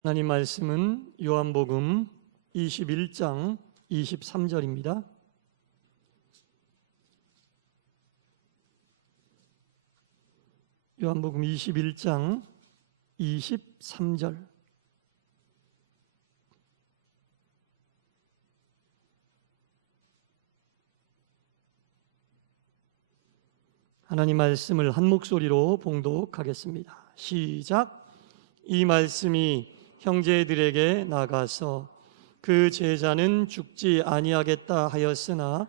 하나님 말씀은 요한복음 21장 23절입니다. 요한복음 21장 23절. 하나님 말씀을 한 목소리로 봉독하겠습니다. 시작. 이 말씀이 형제들에게 나가서 그 제자는 죽지 아니하겠다 하였으나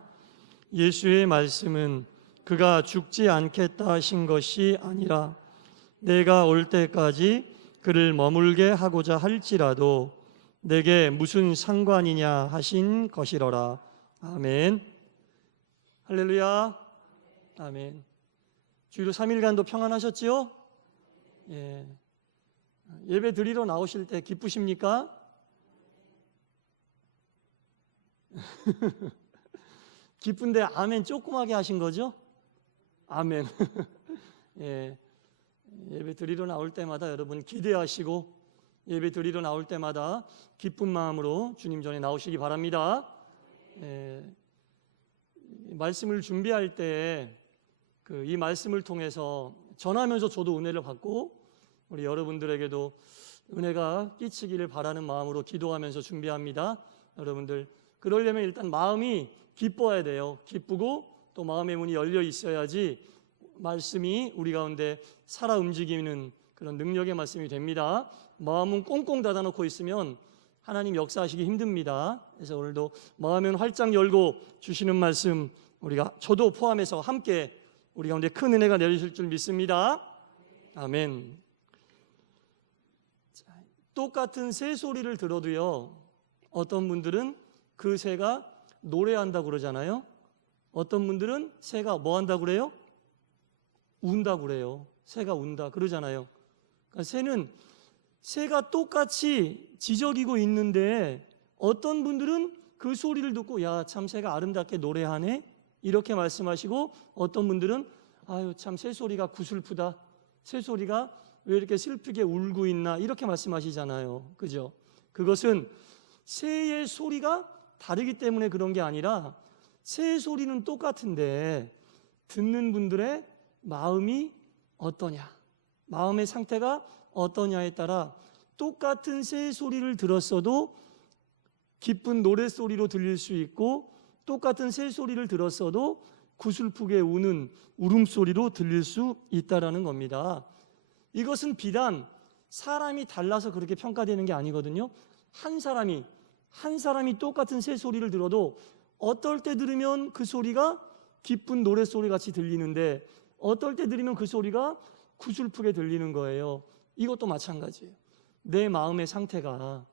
예수의 말씀은 그가 죽지 않겠다 하신 것이 아니라 내가 올 때까지 그를 머물게 하고자 할지라도 내게 무슨 상관이냐 하신 것이로라. 아멘. 할렐루야. 아멘. 주일로 3일간도 평안하셨지요? 예. 예배 드리러 나오실 때 기쁘십니까? 기쁜데 아멘 조그맣게 하신 거죠? 아멘. 예. 예배 드리러 나올 때마다 여러분 기대하시고 예배 드리러 나올 때마다 기쁜 마음으로 주님 전에 나오시기 바랍니다. 예. 말씀을 준비할 때 이 말씀을 통해서 전하면서 저도 은혜를 받고 우리 여러분들에게도 은혜가 끼치기를 바라는 마음으로 기도하면서 준비합니다. 여러분들 그러려면 일단 마음이 기뻐야 돼요. 기쁘고 또 마음의 문이 열려 있어야지 말씀이 우리 가운데 살아 움직이는 그런 능력의 말씀이 됩니다. 마음은 꽁꽁 닫아놓고 있으면 하나님 역사하시기 힘듭니다. 그래서 오늘도 마음은 활짝 열고 주시는 말씀 우리가 저도 포함해서 함께 우리 가운데 큰 은혜가 내리실 줄 믿습니다. 아멘. 똑같은 새 소리를 들어도요, 어떤 분들은 그 새가 노래한다고 그러잖아요. 어떤 분들은 새가 뭐 한다고 그래요? 운다고 그래요. 새가 운다 그러잖아요. 그러니까 새가 똑같이 지저귀고 있는데 어떤 분들은 그 소리를 듣고 야, 참 새가 아름답게 노래하네 이렇게 말씀하시고, 어떤 분들은 아유 참 새소리가 구슬프다, 새소리가 왜 이렇게 슬프게 울고 있나 이렇게 말씀하시잖아요. 그죠? 그것은 새의 소리가 다르기 때문에 그런 게 아니라 새의 소리는 똑같은데 듣는 분들의 마음이 어떠냐, 마음의 상태가 어떠냐에 따라 똑같은 새의 소리를 들었어도 기쁜 노랫소리로 들릴 수 있고 똑같은 새소리를 들었어도 구슬프게 우는 울음소리로 들릴 수 있다라는 겁니다. 이것은 비단 사람이 달라서 그렇게 평가되는 게 아니거든요. 한 사람이 똑같은 새소리를 들어도 어떨 때 들으면 그 소리가 기쁜 노랫소리 같이 들리는데 어떨 때 들으면 그 소리가 구슬프게 들리는 거예요. 이것도 마찬가지예요. 내 마음의 상태가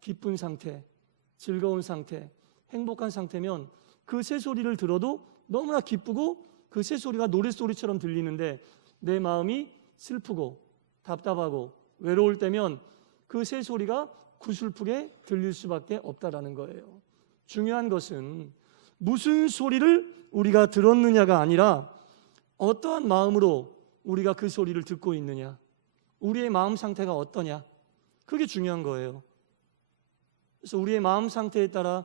기쁜 상태, 즐거운 상태, 행복한 상태면 그 새소리를 들어도 너무나 기쁘고 그 새소리가 노랫소리처럼 들리는데 내 마음이 슬프고 답답하고 외로울 때면 그 새소리가 구슬프게 들릴 수밖에 없다라는 거예요. 중요한 것은 무슨 소리를 우리가 들었느냐가 아니라 어떠한 마음으로 우리가 그 소리를 듣고 있느냐, 우리의 마음 상태가 어떠냐, 그게 중요한 거예요. 그래서 우리의 마음 상태에 따라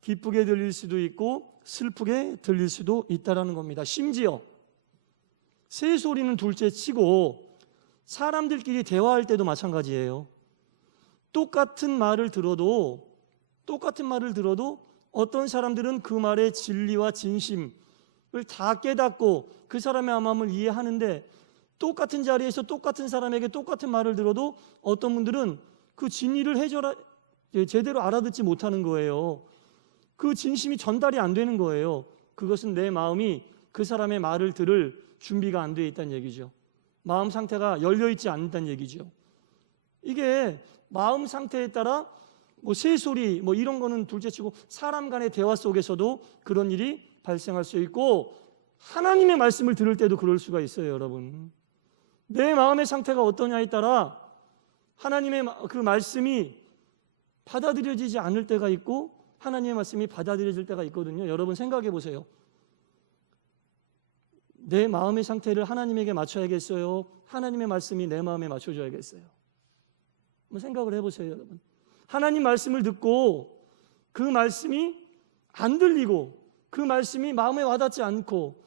기쁘게 들릴 수도 있고 슬프게 들릴 수도 있다라는 겁니다. 심지어 새 소리는 둘째 치고 사람들끼리 대화할 때도 마찬가지예요. 똑같은 말을 들어도 어떤 사람들은 그 말의 진리와 진심을 다 깨닫고 그 사람의 마음을 이해하는데 똑같은 자리에서 똑같은 사람에게 똑같은 말을 들어도 어떤 분들은 그 진리를 제대로 알아듣지 못하는 거예요. 그 진심이 전달이 안 되는 거예요. 그것은 내 마음이 그 사람의 말을 들을 준비가 안 되어 있다는 얘기죠. 마음 상태가 열려 있지 않다는 얘기죠. 이게 마음 상태에 따라 새소리 이런 거는 둘째치고 사람 간의 대화 속에서도 그런 일이 발생할 수 있고 하나님의 말씀을 들을 때도 그럴 수가 있어요. 여러분, 내 마음의 상태가 어떠냐에 따라 하나님의 그 말씀이 받아들여지지 않을 때가 있고 하나님의 말씀이 받아들여질 때가 있거든요. 여러분 생각해 보세요. 내 마음의 상태를 하나님에게 맞춰야겠어요? 하나님의 말씀이 내 마음에 맞춰줘야겠어요? 한번 생각을 해보세요, 여러분. 하나님 말씀을 듣고 그 말씀이 안 들리고 그 말씀이 마음에 와닿지 않고,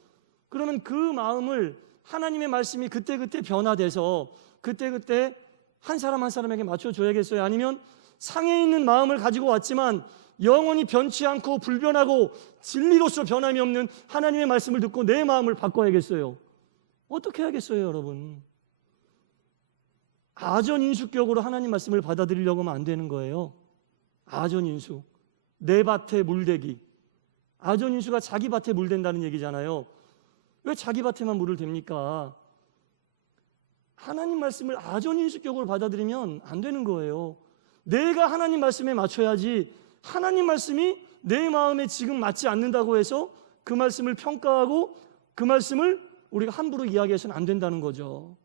그러면 그 마음을 하나님의 말씀이 그때그때 변화돼서 그때그때 한 사람 한 사람에게 맞춰줘야겠어요? 아니면 상해 있는 마음을 가지고 왔지만 영원히 변치 않고 불변하고 진리로서 변함이 없는 하나님의 말씀을 듣고 내 마음을 바꿔야겠어요? 어떻게 해야겠어요, 여러분? 아전인수격으로 하나님 말씀을 받아들이려고 하면 안 되는 거예요. 아전인수, 내 밭에 물대기. 아전인수가 자기 밭에 물댄다는 얘기잖아요. 왜 자기 밭에만 물을 댑니까? 하나님 말씀을 아전인수격으로 받아들이면 안 되는 거예요. 내가 하나님 말씀에 맞춰야지, 하나님 말씀이 내 마음에 지금 맞지 않는다고 해서 그 말씀을 평가하고 그 말씀을 우리가 함부로 이야기해서는 안 된다는 거죠.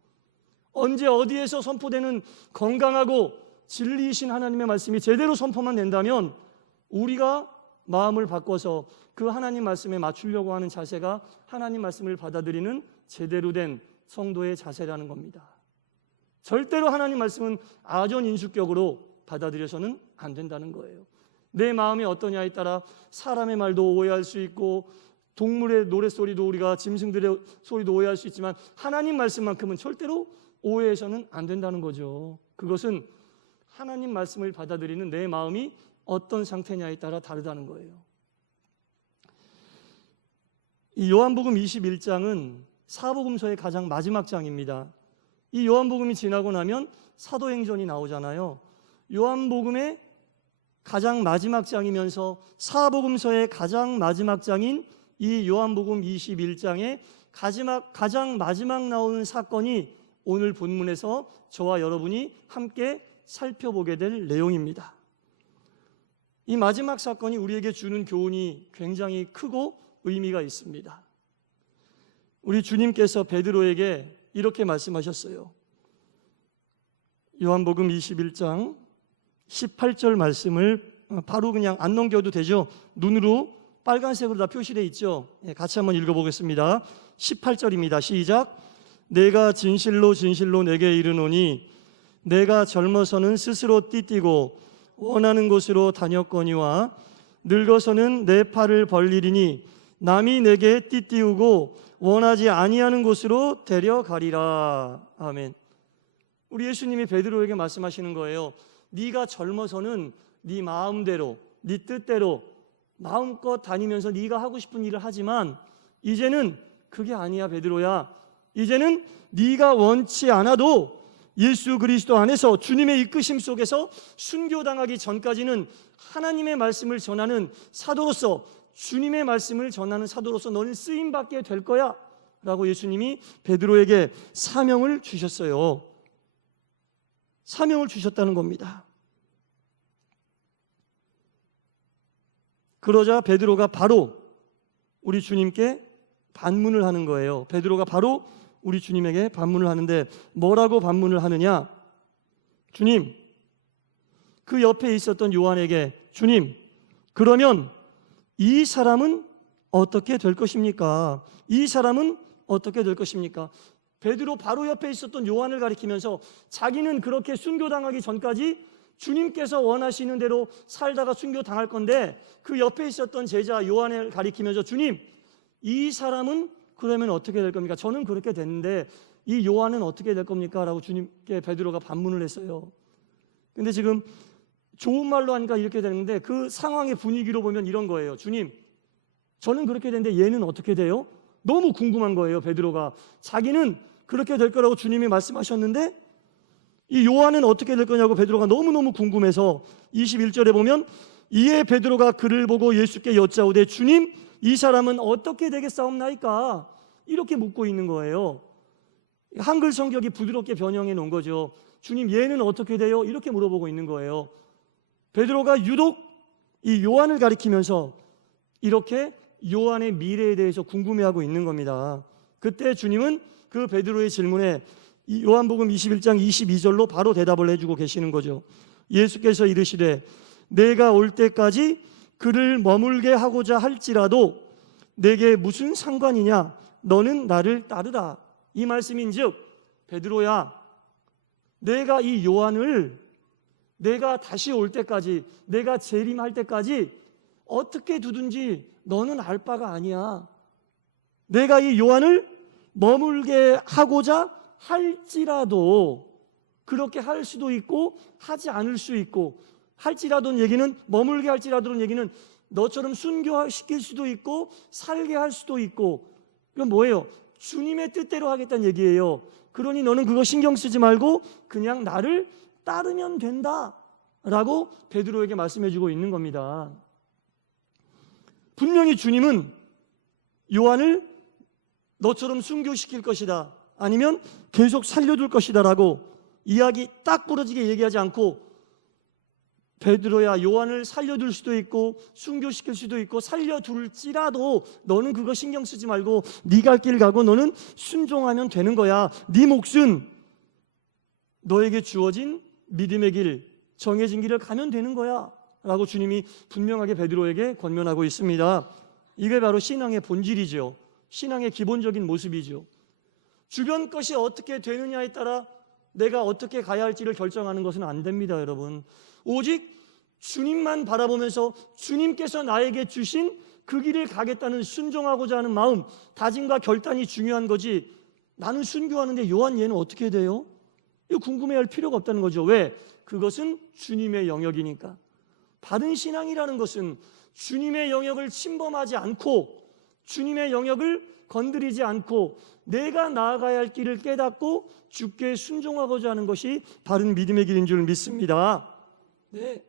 언제 어디에서 선포되는 건강하고 진리이신 하나님의 말씀이 제대로 선포만 된다면 우리가 마음을 바꿔서 그 하나님 말씀에 맞추려고 하는 자세가 하나님 말씀을 받아들이는 제대로 된 성도의 자세라는 겁니다. 절대로 하나님 말씀은 아전인수격으로 받아들여서는 안 된다는 거예요. 내 마음이 어떠냐에 따라 사람의 말도 오해할 수 있고 동물의 노랫소리도, 우리가 짐승들의 소리도 오해할 수 있지만 하나님 말씀만큼은 절대로 오해해서는 안 된다는 거죠. 그것은 하나님 말씀을 받아들이는 내 마음이 어떤 상태냐에 따라 다르다는 거예요. 이 요한복음 21장은 사복음서의 가장 마지막 장입니다. 이 요한복음이 지나고 나면 사도행전이 나오잖아요. 요한복음의 가장 마지막 장이면서 사복음서의 가장 마지막 장인 이 요한복음 21장의 가장 마지막 나오는 사건이 오늘 본문에서 저와 여러분이 함께 살펴보게 될 내용입니다. 이 마지막 사건이 우리에게 주는 교훈이 굉장히 크고 의미가 있습니다. 우리 주님께서 베드로에게 이렇게 말씀하셨어요. 요한복음 21장 18절 말씀을 바로 그냥 안 넘겨도 되죠? 눈으로 빨간색으로 다 표시되어 있죠? 같이 한번 읽어보겠습니다. 18절입니다. 시작. 내가 진실로 진실로 내게 이르노니 내가 젊어서는 스스로 띠띠고 원하는 곳으로 다녔거니와 늙어서는 내 팔을 벌리리니 남이 내게 띠띠우고 원하지 아니하는 곳으로 데려가리라. 아멘. 우리 예수님이 베드로에게 말씀하시는 거예요. 네가 젊어서는 네 마음대로, 네 뜻대로 마음껏 다니면서 네가 하고 싶은 일을 하지만 이제는 그게 아니야, 베드로야. 이제는 네가 원치 않아도 예수 그리스도 안에서 주님의 이끄심 속에서 순교당하기 전까지는 하나님의 말씀을 전하는 사도로서, 주님의 말씀을 전하는 사도로서 너는 쓰임받게 될 거야 라고 예수님이 베드로에게 사명을 주셨어요. 사명을 주셨다는 겁니다. 그러자 베드로가 바로 우리 주님께 반문을 하는 거예요. 베드로가 바로 우리 주님에게 반문을 하는데 뭐라고 반문을 하느냐? 주님, 그 옆에 있었던 요한에게 주님, 그러면 이 사람은 어떻게 될 것입니까? 이 사람은 어떻게 될 것입니까? 베드로 바로 옆에 있었던 요한을 가리키면서 자기는 그렇게 순교당하기 전까지 주님께서 원하시는 대로 살다가 순교당할 건데 그 옆에 있었던 제자 요한을 가리키면서 주님, 이 사람은 그러면 어떻게 될 겁니까? 저는 그렇게 됐는데 이 요한은 어떻게 될 겁니까? 라고 주님께 베드로가 반문을 했어요. 근데 지금 좋은 말로 하니까 이렇게 되는데 그 상황의 분위기로 보면 이런 거예요. 주님, 저는 그렇게 됐는데 얘는 어떻게 돼요? 너무 궁금한 거예요. 베드로가 자기는 그렇게 될 거라고 주님이 말씀하셨는데 이 요한은 어떻게 될 거냐고 베드로가 너무너무 궁금해서 21절에 보면 이에 베드로가 그를 보고 예수께 여짜오되 주님, 이 사람은 어떻게 되겠사옵나이까? 이렇게 묻고 있는 거예요. 한글 성격이 부드럽게 변형해 놓은 거죠. 주님, 얘는 어떻게 돼요? 이렇게 물어보고 있는 거예요. 베드로가 유독 이 요한을 가리키면서 이렇게 요한의 미래에 대해서 궁금해하고 있는 겁니다. 그때 주님은 그 베드로의 질문에 요한복음 21장 22절로 바로 대답을 해주고 계시는 거죠. 예수께서 이르시되 내가 올 때까지 그를 머물게 하고자 할지라도 내게 무슨 상관이냐? 너는 나를 따르라. 이 말씀인즉 베드로야, 내가 이 요한을 내가 다시 올 때까지, 내가 재림할 때까지 어떻게 두든지 너는 알 바가 아니야. 내가 이 요한을 머물게 하고자 할지라도, 그렇게 할 수도 있고 하지 않을 수 있고, 할지라도는 얘기는, 머물게 할지라도는 얘기는 너처럼 순교시킬 수도 있고 살게 할 수도 있고, 이건 뭐예요? 주님의 뜻대로 하겠다는 얘기예요. 그러니 너는 그거 신경 쓰지 말고 그냥 나를 따르면 된다 라고 베드로에게 말씀해 주고 있는 겁니다. 분명히 주님은 요한을 너처럼 순교시킬 것이다, 아니면 계속 살려둘 것이다 라고 이야기 딱 부러지게 얘기하지 않고, 베드로야, 요한을 살려둘 수도 있고 순교시킬 수도 있고 살려둘지라도 너는 그거 신경 쓰지 말고 네 갈 길 가고 너는 순종하면 되는 거야. 네 몫은 너에게 주어진 믿음의 길, 정해진 길을 가면 되는 거야 라고 주님이 분명하게 베드로에게 권면하고 있습니다. 이게 바로 신앙의 본질이죠. 신앙의 기본적인 모습이죠. 주변 것이 어떻게 되느냐에 따라 내가 어떻게 가야 할지를 결정하는 것은 안 됩니다, 여러분. 오직 주님만 바라보면서 주님께서 나에게 주신 그 길을 가겠다는 순종하고자 하는 마음, 다짐과 결단이 중요한 거지, 나는 순교하는데 요한 얘는 어떻게 돼요? 이거 궁금해할 필요가 없다는 거죠. 왜? 그것은 주님의 영역이니까. 바른 신앙이라는 것은 주님의 영역을 침범하지 않고 주님의 영역을 건드리지 않고 내가 나아가야 할 길을 깨닫고 주께 순종하고자 하는 것이 바른 믿음의 길인 줄 믿습니다. 네.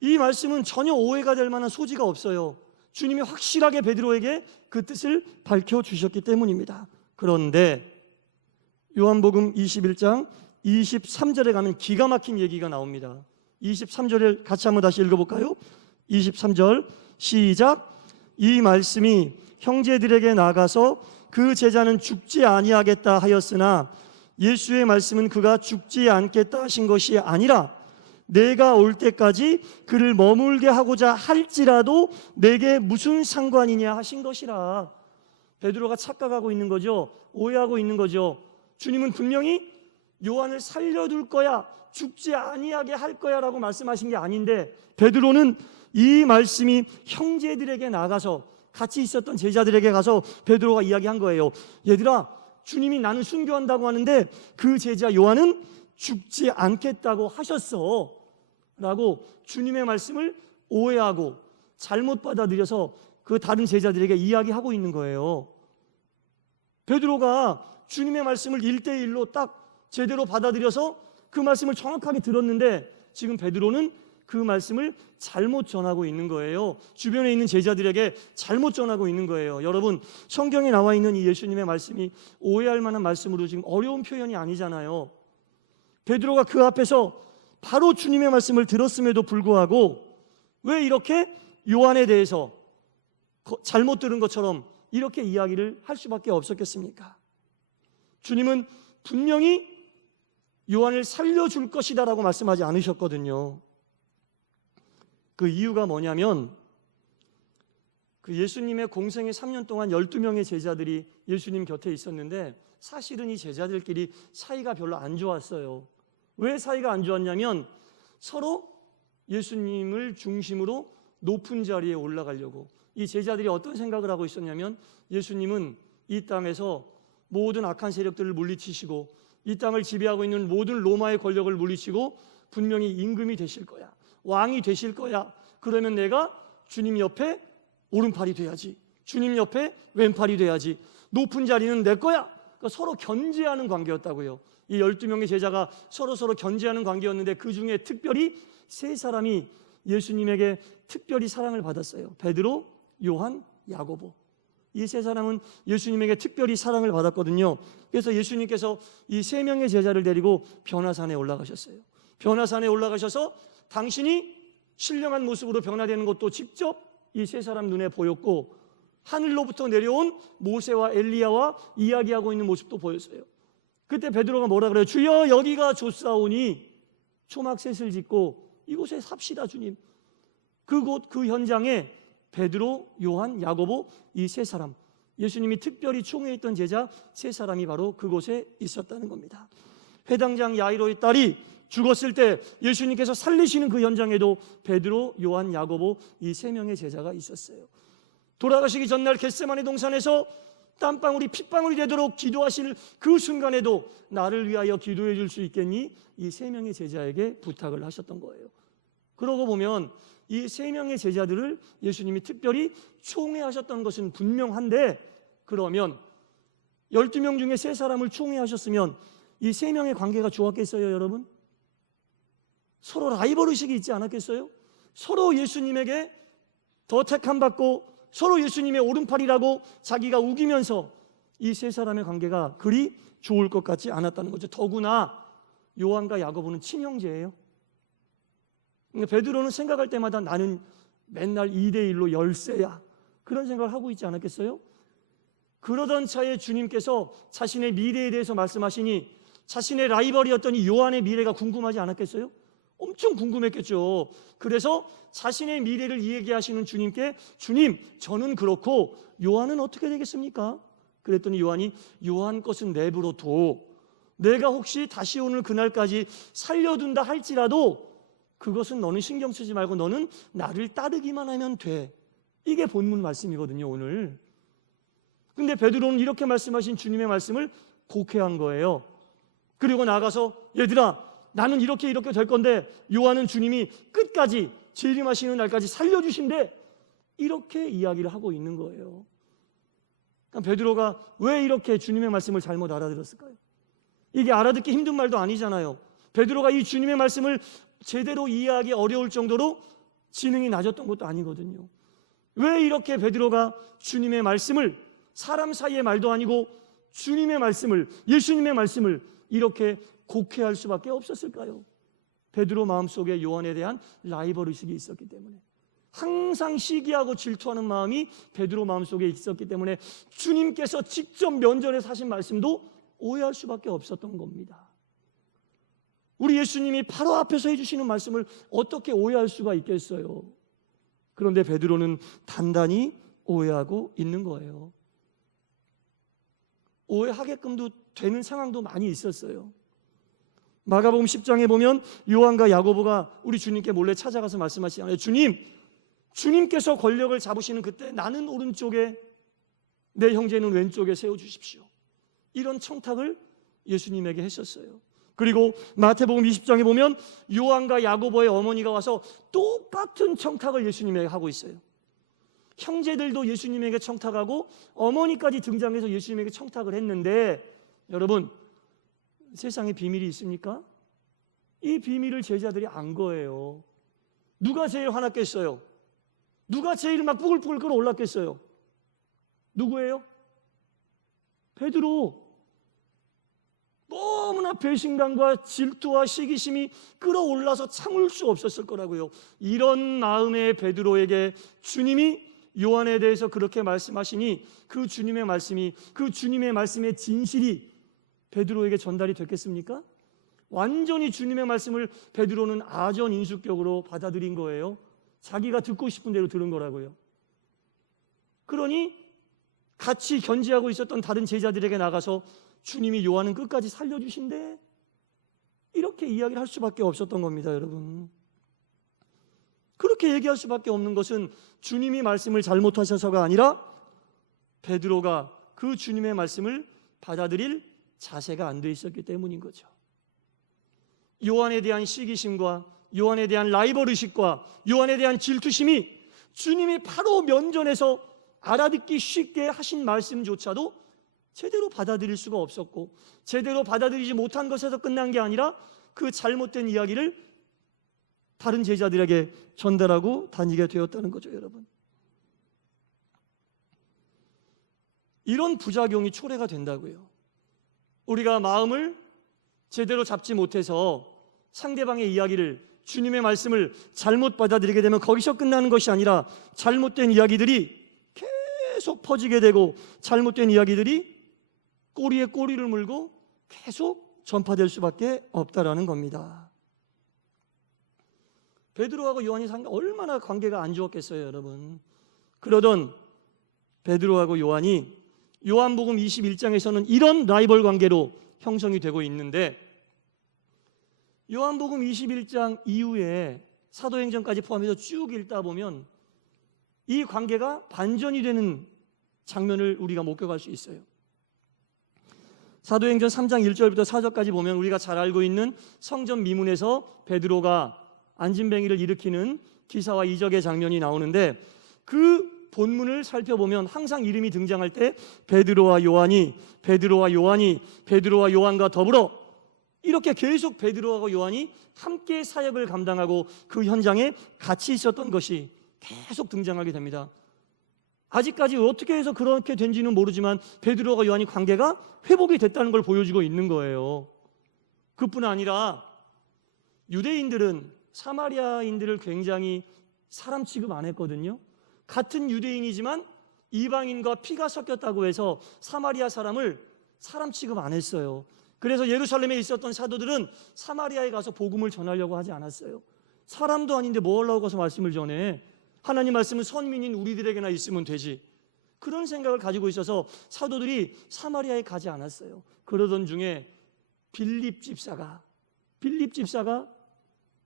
이 말씀은 전혀 오해가 될 만한 소지가 없어요. 주님이 확실하게 베드로에게 그 뜻을 밝혀주셨기 때문입니다. 그런데 요한복음 21장 23절에 가면 기가 막힌 얘기가 나옵니다. 23절을 같이 한번 다시 읽어볼까요? 23절 시작. 이 말씀이 형제들에게 나가서 그 제자는 죽지 아니하겠다 하였으나 예수의 말씀은 그가 죽지 않겠다 하신 것이 아니라 내가 올 때까지 그를 머물게 하고자 할지라도 내게 무슨 상관이냐 하신 것이라. 베드로가 착각하고 있는 거죠. 오해하고 있는 거죠. 주님은 분명히 요한을 살려둘 거야, 죽지 아니하게 할 거야 라고 말씀하신 게 아닌데, 베드로는 이 말씀이 형제들에게 나가서 같이 있었던 제자들에게 가서 베드로가 이야기한 거예요. 얘들아, 주님이 나는 순교한다고 하는데 그 제자 요한은 죽지 않겠다고 하셨어 라고 주님의 말씀을 오해하고 잘못 받아들여서 그 다른 제자들에게 이야기하고 있는 거예요. 베드로가 주님의 말씀을 1대1로 딱 제대로 받아들여서 그 말씀을 정확하게 들었는데 지금 베드로는 그 말씀을 잘못 전하고 있는 거예요. 주변에 있는 제자들에게 잘못 전하고 있는 거예요. 여러분, 성경에 나와 있는 이 예수님의 말씀이 오해할 만한 말씀으로 지금 어려운 표현이 아니잖아요. 베드로가 그 앞에서 바로 주님의 말씀을 들었음에도 불구하고 왜 이렇게 요한에 대해서 잘못 들은 것처럼 이렇게 이야기를 할 수밖에 없었겠습니까? 주님은 분명히 요한을 살려줄 것이다 라고 말씀하지 않으셨거든요. 그 이유가 뭐냐면 그 예수님의 공생의 3년 동안 12명의 제자들이 예수님 곁에 있었는데 사실은 이 제자들끼리 사이가 별로 안 좋았어요. 왜 사이가 안 좋았냐면 서로 예수님을 중심으로 높은 자리에 올라가려고, 이 제자들이 어떤 생각을 하고 있었냐면 예수님은 이 땅에서 모든 악한 세력들을 물리치시고 이 땅을 지배하고 있는 모든 로마의 권력을 물리치고 분명히 임금이 되실 거야, 왕이 되실 거야. 그러면 내가 주님 옆에 오른팔이 돼야지, 주님 옆에 왼팔이 돼야지, 높은 자리는 내 거야. 그러니까 서로 견제하는 관계였다고요. 이 12명의 제자가 서로 견제하는 관계였는데 그 중에 특별히 세 사람이 예수님에게 특별히 사랑을 받았어요. 베드로, 요한, 야고보. 이 세 사람은 예수님에게 특별히 사랑을 받았거든요. 그래서 예수님께서 이 세 명의 제자를 데리고 변화산에 올라가셨어요. 변화산에 올라가셔서 당신이 신령한 모습으로 변화되는 것도 직접 이 세 사람 눈에 보였고, 하늘로부터 내려온 모세와 엘리야와 이야기하고 있는 모습도 보였어요. 그때 베드로가 뭐라 그래요? 주여, 여기가 좋사오니 초막셋을 짓고 이곳에 삽시다 주님. 그곳 그 현장에 베드로, 요한, 야고보 이 세 사람, 예수님이 특별히 총회했던 제자 세 사람이 바로 그곳에 있었다는 겁니다. 회당장 야이로의 딸이 죽었을 때 예수님께서 살리시는 그 현장에도 베드로, 요한, 야고보 이 세 명의 제자가 있었어요. 돌아가시기 전날 겟세마네 동산에서 땀방울이 핏방울이 되도록 기도하실 그 순간에도 나를 위하여 기도해 줄 수 있겠니? 이 세 명의 제자에게 부탁을 하셨던 거예요. 그러고 보면 이 세 명의 제자들을 예수님이 특별히 총회하셨던 것은 분명한데, 그러면 12명 중에 3사람을 총회하셨으면 이 세 명의 관계가 좋았겠어요, 여러분? 서로 라이벌 의식이 있지 않았겠어요? 서로 예수님에게 더 택함받고 서로 예수님의 오른팔이라고 자기가 우기면서 이 3사람의 관계가 그리 좋을 것 같지 않았다는 거죠. 더구나 요한과 야고보는 친형제예요. 그러니까 베드로는 생각할 때마다 나는 맨날 2대1로 열세야, 그런 생각을 하고 있지 않았겠어요? 그러던 차에 주님께서 자신의 미래에 대해서 말씀하시니 자신의 라이벌이었던 이 요한의 미래가 궁금하지 않았겠어요? 엄청 궁금했겠죠. 그래서 자신의 미래를 이야기하시는 주님께, 주님, 저는 그렇고 요한은 어떻게 되겠습니까? 그랬더니 요한이, 요한 것은 내버려 둬. 내가 혹시 다시 오늘 그날까지 살려둔다 할지라도 그것은 너는 신경 쓰지 말고 너는 나를 따르기만 하면 돼. 이게 본문 말씀이거든요, 오늘. 근데 베드로는 이렇게 말씀하신 주님의 말씀을 곡해한 거예요. 그리고 나가서, 얘들아, 나는 이렇게 될 건데 요한은 주님이 끝까지 재림하시는 날까지 살려주신대, 이렇게 이야기를 하고 있는 거예요. 그러니까 베드로가 왜 이렇게 주님의 말씀을 잘못 알아들었을까요? 이게 알아듣기 힘든 말도 아니잖아요. 베드로가 이 주님의 말씀을 제대로 이해하기 어려울 정도로 지능이 낮았던 것도 아니거든요. 왜 이렇게 베드로가 주님의 말씀을, 사람 사이의 말도 아니고 주님의 말씀을, 예수님의 말씀을 이렇게 곡해할 수밖에 없었을까요? 베드로 마음속에 요한에 대한 라이벌 의식이 있었기 때문에, 항상 시기하고 질투하는 마음이 베드로 마음속에 있었기 때문에 주님께서 직접 면전에서 하신 말씀도 오해할 수밖에 없었던 겁니다. 우리 예수님이 바로 앞에서 해주시는 말씀을 어떻게 오해할 수가 있겠어요? 그런데 베드로는 단단히 오해하고 있는 거예요. 오해하게끔도 되는 상황도 많이 있었어요. 마가복음 10장에 보면 요한과 야고보가 우리 주님께 몰래 찾아가서 말씀하시잖아요. 주님께서 권력을 잡으시는 그때 나는 오른쪽에, 내 형제는 왼쪽에 세워주십시오, 이런 청탁을 예수님에게 했었어요. 그리고 마태복음 20장에 보면 요한과 야고보의 어머니가 와서 똑같은 청탁을 예수님에게 하고 있어요. 형제들도 예수님에게 청탁하고 어머니까지 등장해서 예수님에게 청탁을 했는데, 여러분, 세상에 비밀이 있습니까? 이 비밀을 제자들이 안 거예요. 누가 제일 화났겠어요? 누가 제일 막 뿌글뿌글 끓어올랐겠어요? 누구예요? 베드로. 너무나 배신감과 질투와 시기심이 끌어올라서 참을 수 없었을 거라고요. 이런 마음의 베드로에게 주님이 요한에 대해서 그렇게 말씀하시니 그 주님의 말씀이, 그 주님의 말씀의 진실이 베드로에게 전달이 됐겠습니까? 완전히 주님의 말씀을 베드로는 아전인수격으로 받아들인 거예요. 자기가 듣고 싶은 대로 들은 거라고요. 그러니 같이 견지하고 있었던 다른 제자들에게 나가서 주님이 요한은 끝까지 살려주신대, 이렇게 이야기를 할 수밖에 없었던 겁니다, 여러분. 그렇게 얘기할 수밖에 없는 것은 주님이 말씀을 잘못하셔서가 아니라 베드로가 그 주님의 말씀을 받아들일 자세가 안 돼 있었기 때문인 거죠. 요한에 대한 시기심과 요한에 대한 라이벌 의식과 요한에 대한 질투심이 주님이 바로 면전에서 알아듣기 쉽게 하신 말씀조차도 제대로 받아들일 수가 없었고, 제대로 받아들이지 못한 것에서 끝난 게 아니라 그 잘못된 이야기를 다른 제자들에게 전달하고 다니게 되었다는 거죠, 여러분. 이런 부작용이 초래가 된다고요. 우리가 마음을 제대로 잡지 못해서 상대방의 이야기를, 주님의 말씀을 잘못 받아들이게 되면 거기서 끝나는 것이 아니라 잘못된 이야기들이 계속 퍼지게 되고, 잘못된 이야기들이 꼬리에 꼬리를 물고 계속 전파될 수밖에 없다라는 겁니다. 베드로하고 요한이 얼마나 관계가 안 좋았겠어요, 여러분. 그러던 베드로하고 요한이 요한복음 21장에서는 이런 라이벌 관계로 형성이 되고 있는데, 요한복음 21장 이후에 사도행전까지 포함해서 쭉 읽다 보면 이 관계가 반전이 되는 장면을 우리가 목격할 수 있어요. 사도행전 3장 1절부터 4절까지 보면 우리가 잘 알고 있는 성전 미문에서 베드로가 안진뱅이를 일으키는 기사와 이적의 장면이 나오는데, 그 본문을 살펴보면 항상 이름이 등장할 때 베드로와 요한이, 베드로와 요한이, 베드로와 요한과 더불어 이렇게 계속 베드로와 요한이 함께 사역을 감당하고 그 현장에 같이 있었던 것이 계속 등장하게 됩니다. 아직까지 어떻게 해서 그렇게 된지는 모르지만 베드로와 요한이 관계가 회복이 됐다는 걸 보여주고 있는 거예요. 그뿐 아니라 유대인들은 사마리아인들을 굉장히 사람 취급 안 했거든요. 같은 유대인이지만 이방인과 피가 섞였다고 해서 사마리아 사람을 사람 취급 안 했어요. 그래서 예루살렘에 있었던 사도들은 사마리아에 가서 복음을 전하려고 하지 않았어요. 사람도 아닌데 뭐 하려고 가서 말씀을 전해? 하나님 말씀은 선민인 우리들에게나 있으면 되지. 그런 생각을 가지고 있어서 사도들이 사마리아에 가지 않았어요. 그러던 중에 빌립 집사가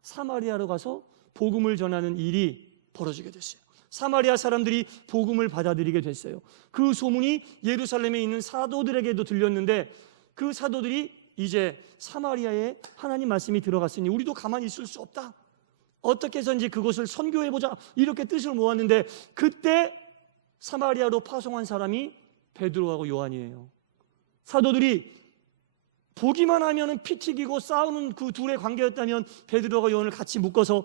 사마리아로 가서 복음을 전하는 일이 벌어지게 됐어요. 사마리아 사람들이 복음을 받아들이게 됐어요. 그 소문이 예루살렘에 있는 사도들에게도 들렸는데, 그 사도들이 이제 사마리아에 하나님 말씀이 들어갔으니 우리도 가만히 있을 수 없다, 어떻게 해서든지 그곳을 선교해보자, 이렇게 뜻을 모았는데, 그때 사마리아로 파송한 사람이 베드로하고 요한이에요. 사도들이 보기만 하면 피 튀기고 싸우는 그 둘의 관계였다면 베드로와 요한을 같이 묶어서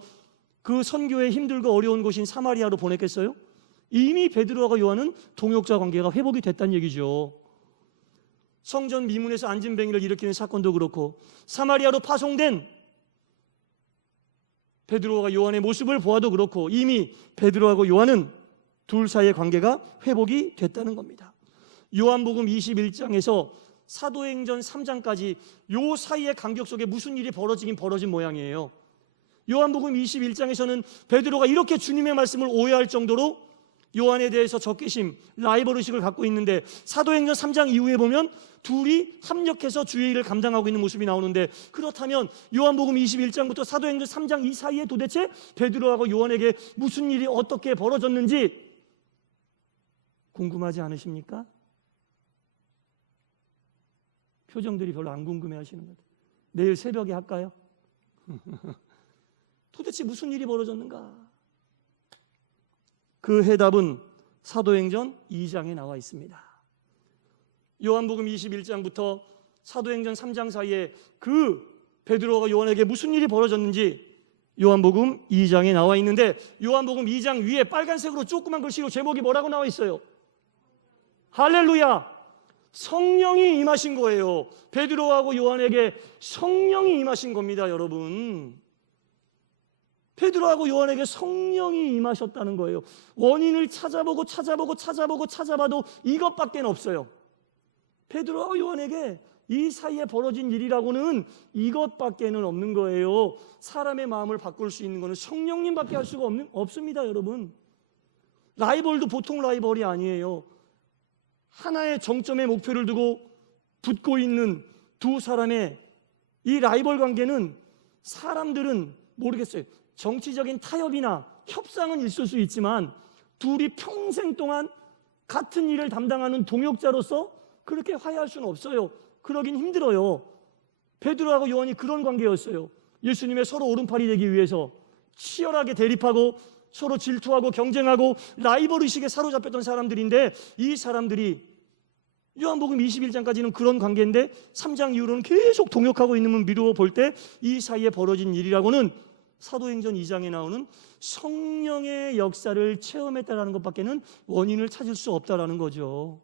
그 선교에 힘들고 어려운 곳인 사마리아로 보냈겠어요? 이미 베드로와 요한은 동역자 관계가 회복이 됐다는 얘기죠. 성전 미문에서 안진뱅이를 일으키는 사건도 그렇고, 사마리아로 파송된 베드로와 요한의 모습을 보아도 그렇고, 이미 베드로하고 요한은 둘 사이의 관계가 회복이 됐다는 겁니다. 요한복음 21장에서 사도행전 3장까지 요 사이의 간격 속에 무슨 일이 벌어진 모양이에요. 요한복음 21장에서는 베드로가 이렇게 주님의 말씀을 오해할 정도로 요한에 대해서 적개심, 라이벌 의식을 갖고 있는데, 사도행전 3장 이후에 보면 둘이 합력해서 주의 일을 감당하고 있는 모습이 나오는데, 그렇다면 요한복음 21장부터 사도행전 3장 이 사이에 도대체 베드로하고 요한에게 무슨 일이 어떻게 벌어졌는지 궁금하지 않으십니까? 표정들이 별로 안 궁금해 하시는 것 같아요. 내일 새벽에 할까요? 도대체 무슨 일이 벌어졌는가? 그 해답은 사도행전 2장에 나와 있습니다. 요한복음 21장부터 사도행전 3장 사이에 그 베드로가 요한에게 무슨 일이 벌어졌는지 요한복음 2장에 나와 있는데, 요한복음 2장 위에 빨간색으로 조그만 글씨로 제목이 뭐라고 나와 있어요? 할렐루야! 성령이 임하신 거예요. 베드로하고 요한에게 성령이 임하신 겁니다, 여러분. 베드로하고 요한에게 성령이 임하셨다는 거예요. 원인을 찾아보고 찾아봐도 이것밖에 없어요. 베드로하고 요한에게 이 사이에 벌어진 일이라고는 이것밖에 없는 거예요. 사람의 마음을 바꿀 수 있는 것은 성령님밖에 할 수가 없습니다, 여러분. 라이벌도 보통 라이벌이 아니에요. 하나의 정점의 목표를 두고 붙고 있는 두 사람의 이 라이벌 관계는, 사람들은 모르겠어요. 정치적인 타협이나 협상은 있을 수 있지만 둘이 평생 동안 같은 일을 담당하는 동역자로서 그렇게 화해할 수는 없어요. 그러긴 힘들어요. 베드로하고 요한이 그런 관계였어요. 예수님의 서로 오른팔이 되기 위해서 치열하게 대립하고 서로 질투하고 경쟁하고 라이벌 의식에 사로잡혔던 사람들인데, 이 사람들이 요한복음 21장까지는 그런 관계인데 3장 이후로는 계속 동역하고 있는 미루어 볼 때 이 사이에 벌어진 일이라고는 사도행전 2장에 나오는 성령의 역사를 체험했다라는 것밖에는 원인을 찾을 수 없다라는 거죠.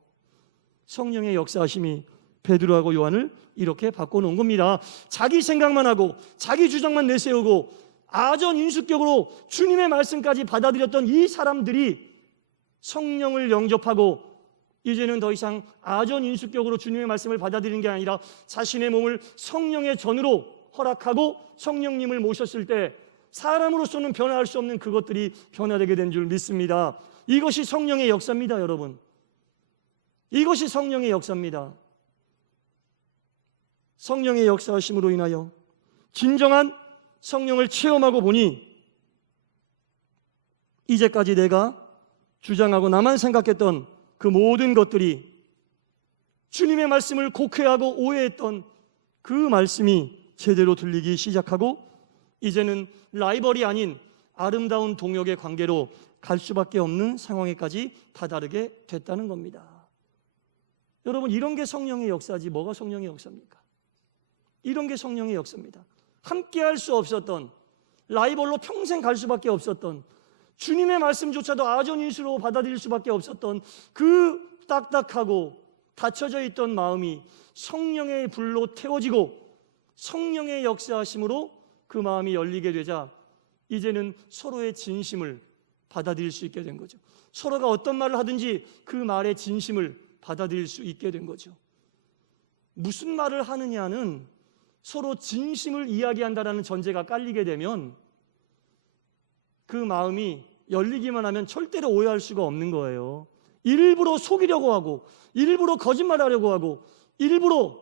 성령의 역사하심이 베드로하고 요한을 이렇게 바꿔놓은 겁니다. 자기 생각만 하고 자기 주장만 내세우고 아전인수격으로 주님의 말씀까지 받아들였던 이 사람들이 성령을 영접하고 이제는 더 이상 아전인수격으로 주님의 말씀을 받아들이는 게 아니라 자신의 몸을 성령의 전으로 허락하고 성령님을 모셨을 때 사람으로서는 변화할 수 없는 그것들이 변화되게 된 줄 믿습니다. 이것이 성령의 역사입니다, 여러분. 이것이 성령의 역사입니다. 성령의 역사하심으로 인하여 진정한 성령을 체험하고 보니 이제까지 내가 주장하고 나만 생각했던 그 모든 것들이 주님의 말씀을 곡해하고 오해했던 그 말씀이 제대로 들리기 시작하고 이제는 라이벌이 아닌 아름다운 동역의 관계로 갈 수밖에 없는 상황에까지 다다르게 됐다는 겁니다. 여러분, 이런 게 성령의 역사지 뭐가 성령의 역사입니까? 이런 게 성령의 역사입니다. 함께 할 수 없었던, 라이벌로 평생 갈 수밖에 없었던, 주님의 말씀조차도 아전인수로 받아들일 수밖에 없었던 그 딱딱하고 닫혀져 있던 마음이 성령의 불로 태워지고 성령의 역사하심으로 그 마음이 열리게 되자 이제는 서로의 진심을 받아들일 수 있게 된 거죠. 서로가 어떤 말을 하든지 그 말의 진심을 받아들일 수 있게 된 거죠. 무슨 말을 하느냐는 서로 진심을 이야기한다는 전제가 깔리게 되면 그 마음이 열리기만 하면 절대로 오해할 수가 없는 거예요. 일부러 속이려고 하고 일부러 거짓말하려고 하고 일부러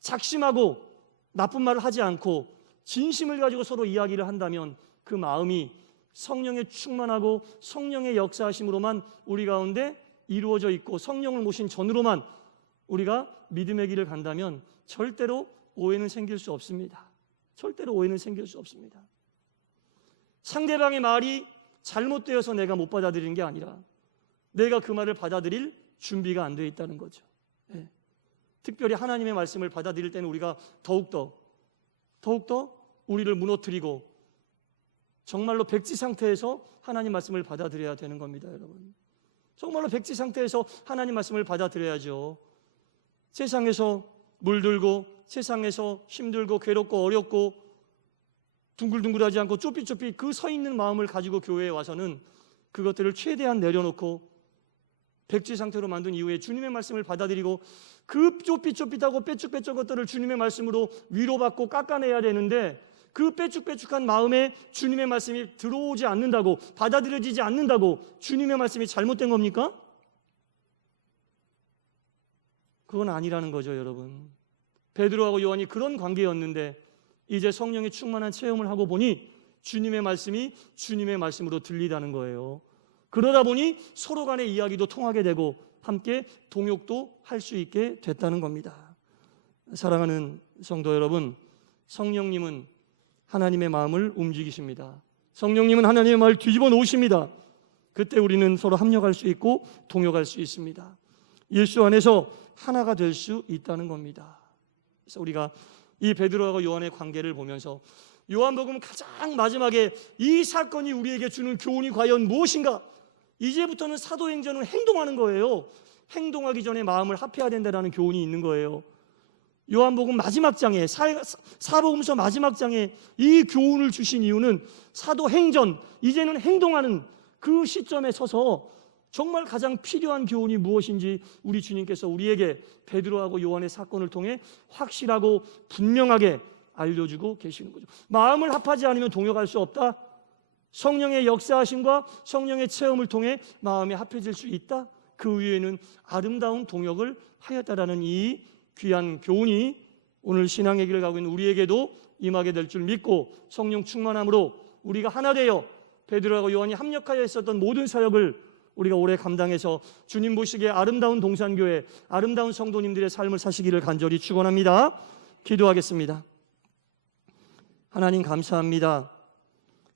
작심하고 나쁜 말을 하지 않고 진심을 가지고 서로 이야기를 한다면 그 마음이 성령의 충만하고 성령의 역사하심으로만 우리 가운데 이루어져 있고 성령을 모신 전으로만 우리가 믿음의 길을 간다면 절대로 오해는 생길 수 없습니다. 절대로 오해는 생길 수 없습니다. 상대방의 말이 잘못되어서 내가 못 받아들이는 게 아니라 내가 그 말을 받아들일 준비가 안 되어 있다는 거죠. 네. 특별히 하나님의 말씀을 받아들일 때는 우리가 더욱더 우리를 무너뜨리고 정말로 백지 상태에서 하나님 말씀을 받아들여야 되는 겁니다, 여러분. 정말로 백지 상태에서 하나님 말씀을 받아들여야죠. 세상에서 물들고 세상에서 힘들고 괴롭고 어렵고 둥글둥글하지 않고 좁빛좁빛 그 서 있는 마음을 가지고 교회에 와서는 그것들을 최대한 내려놓고 백지 상태로 만든 이후에 주님의 말씀을 받아들이고 그 좁빛좁빛하고 빼쭉빼쭉 것들을 주님의 말씀으로 위로받고 깎아내야 되는데 그 빼쭉빼쭉한 마음에 주님의 말씀이 들어오지 않는다고, 받아들여지지 않는다고 주님의 말씀이 잘못된 겁니까? 그건 아니라는 거죠, 여러분. 베드로하고 요한이 그런 관계였는데 이제 성령의 충만한 체험을 하고 보니 주님의 말씀이 주님의 말씀으로 들리다는 거예요. 그러다 보니 서로 간의 이야기도 통하게 되고 함께 동역도 할 수 있게 됐다는 겁니다. 사랑하는 성도 여러분, 성령님은 하나님의 마음을 움직이십니다. 성령님은 하나님의 마음을 뒤집어 놓으십니다. 그때 우리는 서로 합력할 수 있고 동역할 수 있습니다. 예수 안에서 하나가 될 수 있다는 겁니다. 그래서 우리가 이 베드로하고 요한의 관계를 보면서 요한복음 가장 마지막에 이 사건이 우리에게 주는 교훈이 과연 무엇인가? 이제부터는 사도행전은 행동하는 거예요. 행동하기 전에 마음을 합해야 된다는 교훈이 있는 거예요. 요한복음 마지막 장에 사복음서 마지막 장에 이 교훈을 주신 이유는 사도행전, 이제는 행동하는 그 시점에 서서 정말 가장 필요한 교훈이 무엇인지 우리 주님께서 우리에게 베드로하고 요한의 사건을 통해 확실하고 분명하게 알려주고 계시는 거죠. 마음을 합하지 않으면 동역할 수 없다. 성령의 역사하심과 성령의 체험을 통해 마음이 합해질 수 있다. 그 위에는 아름다운 동역을 하였다라는 이 귀한 교훈이 오늘 신앙의 길을 가고 있는 우리에게도 임하게 될 줄 믿고 성령 충만함으로 우리가 하나 되어 베드로하고 요한이 합력하여 있었던 모든 사역을 우리가 오래 감당해서 주님 보시기에 아름다운 동산교회, 아름다운 성도님들의 삶을 사시기를 간절히 축원합니다. 기도하겠습니다. 하나님 감사합니다.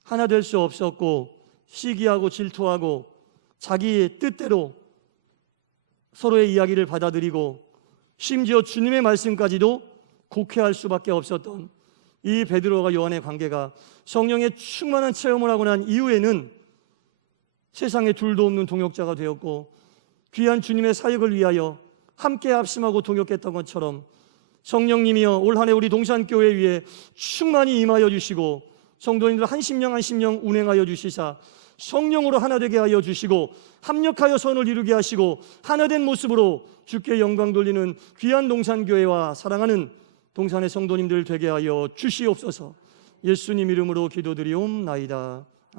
하나 될 수 없었고 시기하고 질투하고 자기의 뜻대로 서로의 이야기를 받아들이고 심지어 주님의 말씀까지도 곡해할 수밖에 없었던 이 베드로와 요한의 관계가 성령의 충만한 체험을 하고 난 이후에는 세상에 둘도 없는 동역자가 되었고 귀한 주님의 사역을 위하여 함께 합심하고 동역했던 것처럼 성령님이여 올 한 해 우리 동산교회 위에 충만히 임하여 주시고 성도님들 한 심령 운행하여 주시사 성령으로 하나 되게 하여 주시고 합력하여 선을 이루게 하시고 하나된 모습으로 주께 영광 돌리는 귀한 동산교회와 사랑하는 동산의 성도님들 되게 하여 주시옵소서. 예수님 이름으로 기도드리옵나이다.